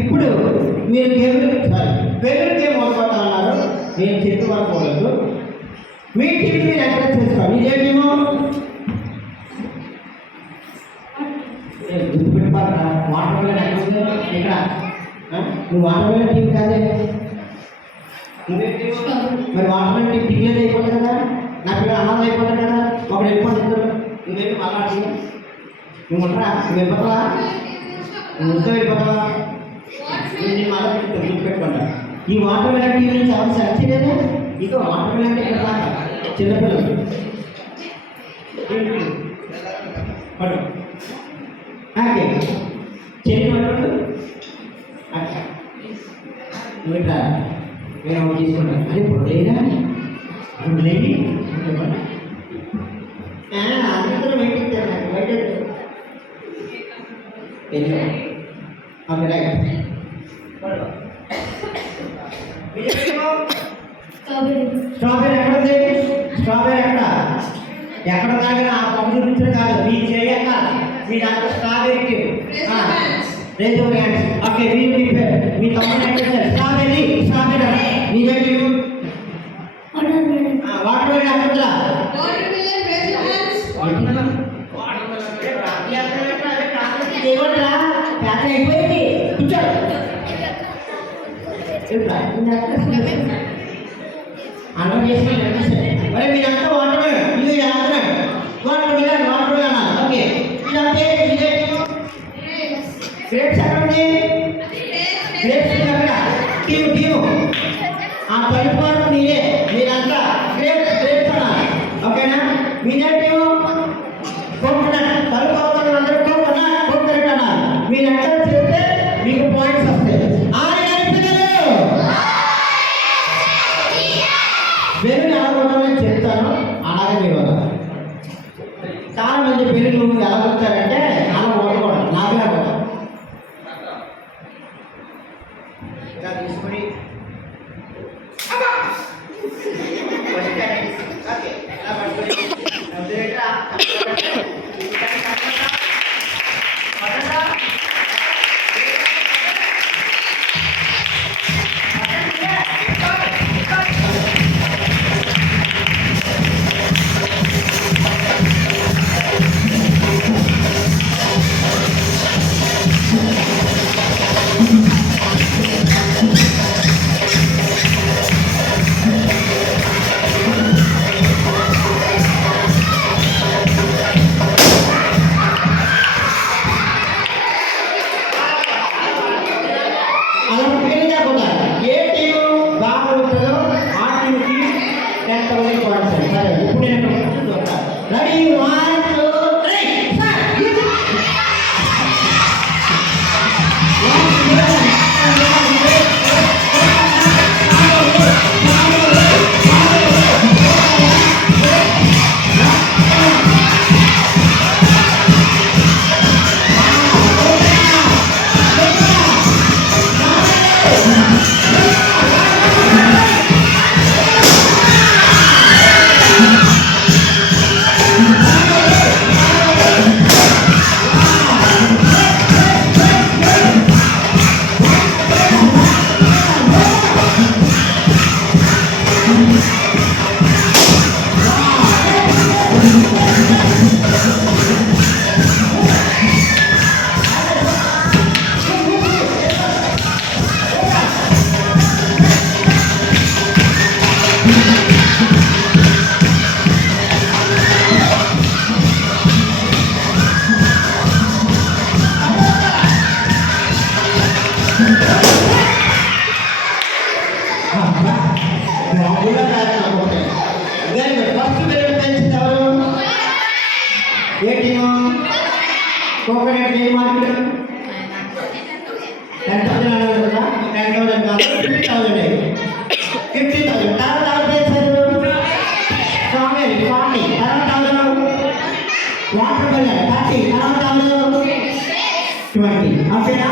ఇప్పుడు మీరు పేరు గేమ్ ఓడిపోతామన్నారు. నేను చెప్పి పడుకోలేదు. మీ టీవీ మీరు ఎంకరేజ్ చేసుకోవాలి. ఇదేమో గుర్తుపెట్టుకోరా, వాటర్ మిలన్ ఎక్కడ ఇక్కడ నువ్వు వాటర్ మిలన్ టీవీ కాదే. మరి వాటర్ మిలన్ టీవీ టిక్లేదు అయిపోతుంది కదా, నా పిల్లలు అన్నది అయిపోతుంది కదా. ఒకడు వెళ్ళిపోతుంది, నువ్వేమి మళ్ళీ నువ్వు ఉంటారా, నువ్వు వెళ్ళిపోతావా, నువ్వు ఉంటే వెళ్ళిపోతావా. నేను మళ్ళీ గుర్తుపెట్టుకుంటా. ఈ వాటర్ మిలన్ టీవీ నుంచి ఎవరు సెలెక్ట్ చేయలేదు. ఇదో వాటర్ మిలన్ ఇక్కడ దాకా చిన్నపిల్లలు పడు చెయ్యి పడు. నువ్వుట్లా నేను ఒకటి తీసుకుంటాను. అది పొడలేదా పొడలేని అందరూ బయట బయట ఓకే రైట్. స్ట్రాబెరీ ఎక్కడ ఉంది? స్ట్రాబెరీ ఎక్కడ తాగిన ఆ పండు చూపించడం కాదు, మీ చేయక మీ దాంట్లో strawberry raise your hands. Okay మీ తమ్ముడు స్ట్రాబెరీ స్ట్రాబెరీ నీవేంటి వాటర్ మిలన్ ఎక్కడుందా? ప్యాక్ అయిపోయింది. కూర్చోడు అన్నం చేసి మరి మీరంతా వాటర్ మిలన్ ఇది watermelon watermelon. Okay ఇదంటే గ్రేప్స్ ఎక్కడ ఉంది? గ్రేప్స్ ఎక్కడ? టీము ఆ తలుపు నీరే మీరంతా గ్రేప్స్ అన్నారు. ఓకేనా? మీరేమో కోకోనట్ తలుపు అవుతున్న అందరూ కోకోనట్ అన్నారు. మీరంతా చెప్తే మీకు పాయింట్స్ వస్తాయి. పెరుగు ఎలా కొట్టాలని చెప్తాను, అలాగే మీరు వదలాలి. చాలా మంది పెరుగు ఎలా కొట్టారంటే అలా కొట్టకూడదు, నాకులా కొట్టాలి. ఇలా తీసుకుని కోకోనట్ ఏ మార్కెట్ 10,000 అన్నారు కదా, 10,000 కాదు 50,000 50,000 తర్వాత చేశారు. స్ట్రాబెరీ 40 తర్వాత వాటర్ మిలన్ 30 తర్వాత 20. ఓకేనా?